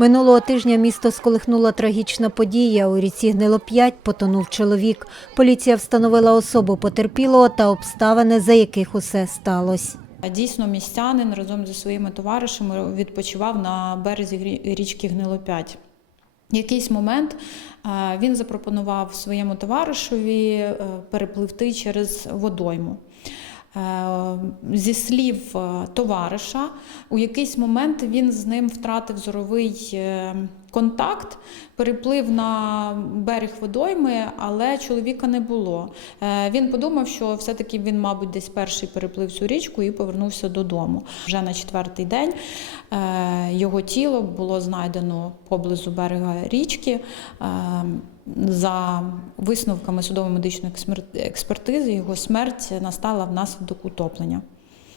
Минулого тижня місто сколихнула трагічна подія. У ріці Гнилоп'ять потонув чоловік. Поліція встановила особу потерпілого та обставини, за яких усе сталося. Дійсно, містянин разом зі своїми товаришами відпочивав на березі річки Гнилопять. В якийсь момент е, він запропонував своєму товаришеві е, перепливти через водойму. Е, Зі слів е, товариша, у якийсь момент він з ним втратив зоровий е, контакт, переплив на берег водойми, але чоловіка не було. Е, Він подумав, що все-таки він, мабуть, десь перший переплив цю річку і повернувся додому. Вже на четвертий день е, його тіло було знайдено поблизу берега річки. Е, За висновками судово-медичної експертизи, його смерть настала внаслідок утоплення.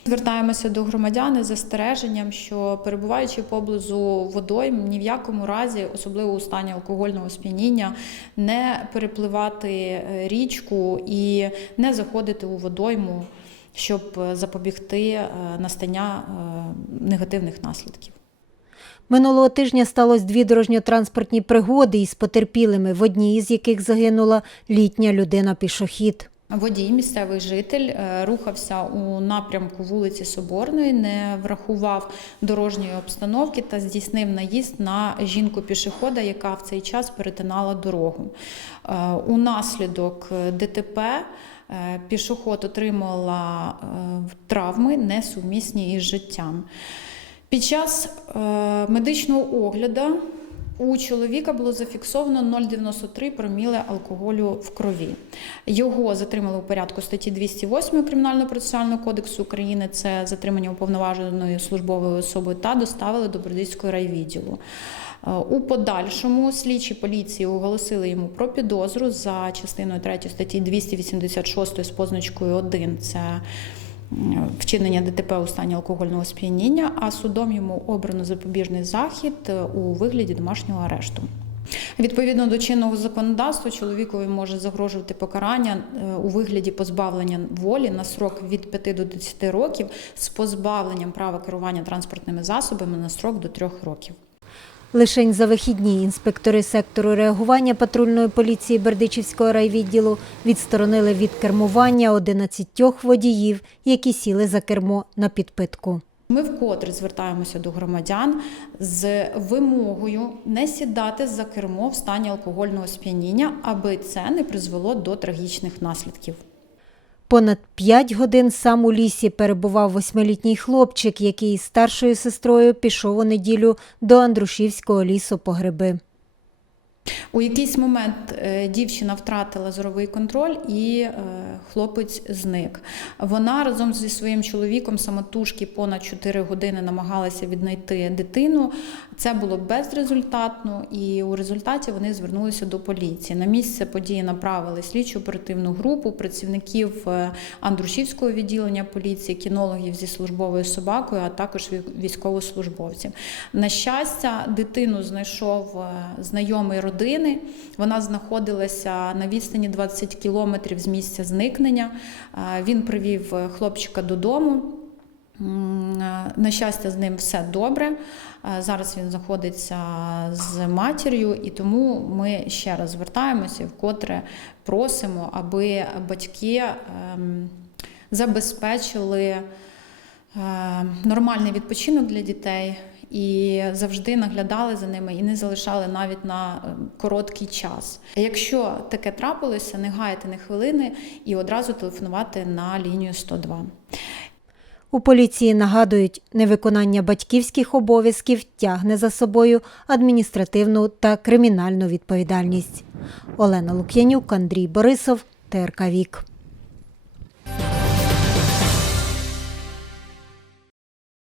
Звертаємося до громадян із застереженням, що перебуваючи поблизу водойм, ні в якому разі, особливо у стані алкогольного сп'яніння, не перепливати е, річку і не заходити у водойму, щоб е, запобігти е, настання негативних наслідків. Минулого тижня сталося дві дорожньо-транспортні пригоди із потерпілими, в одній із яких загинула літня людина-пішохід. Водій, місцевий житель, е, рухався у напрямку вулиці Соборної, не врахував дорожньої обстановки та здійснив наїзд на жінку пішохода, яка в цей час перетинала дорогу. Е, У наслідок е, ДТП пішоход отримала травми, несумісні із життям. Під час медичного огляду у чоловіка було зафіксовано 0,93 проміле алкоголю в крові. Його затримали у порядку статті 208 Кримінального процесуального кодексу України. Це затримання уповноваженою службовою особою та доставили до Бердицького райвідділу. Е, У подальшому слідчі поліції оголосили йому про підозру за частиною 3 статті 286 з позначкою 1. Це вчинення ДТП у стані алкогольного сп'яніння, а судом йому обрано запобіжний захід е, у вигляді домашнього арешту. Відповідно до чинного законодавства, чоловікові може загрожувати покарання е, у вигляді позбавлення волі на срок від 5 до 10 років з позбавленням права керування транспортними засобами на срок до 3 років. Лишень за вихідні інспектори сектору реагування патрульної поліції Бердичівського райвідділу відсторонили від кермування 11 водіїв, які сіли за кермо на підпитку. Ми вкотре звертаємося до громадян з вимогою не сідати за кермо в стані алкогольного сп'яніння, аби це не призвело до трагічних наслідків. Понад п'ять годин сам у лісі перебував восьмилітній хлопчик, який з старшою сестрою пішов у неділю до Андрушівського лісу по гриби. У якийсь момент е, дівчина втратила зоровий контроль і е, хлопець зник. Вона разом зі своїм чоловіком самотужки понад 4 години намагалася віднайти дитину. Це було безрезультатно, і у результаті вони звернулися до поліції. На місце події направили слідчу оперативну групу працівників е, Андрушівського відділення поліції, кінологів зі службовою собакою, а також військовослужбовців. На щастя, дитину знайшов знайомий родини. Вона знаходилася на відстані 20 кілометрів з місця зникнення. Е, Він привів е, хлопчика додому. Е, На щастя, з ним все добре. Зараз він знаходиться з матір'ю, і тому ми ще раз звертаємося вкотре просимо, аби батьки забезпечили нормальний відпочинок для дітей і завжди наглядали за ними і не залишали навіть на е, короткий час. Якщо таке трапилося, не гаяти ні хвилини і одразу телефонувати на лінію 102. У поліції нагадують, невиконання батьківських обов'язків тягне за собою адміністративну та кримінальну відповідальність. Олена Лук'янюк, Андрій Борисов, ТРК Вік.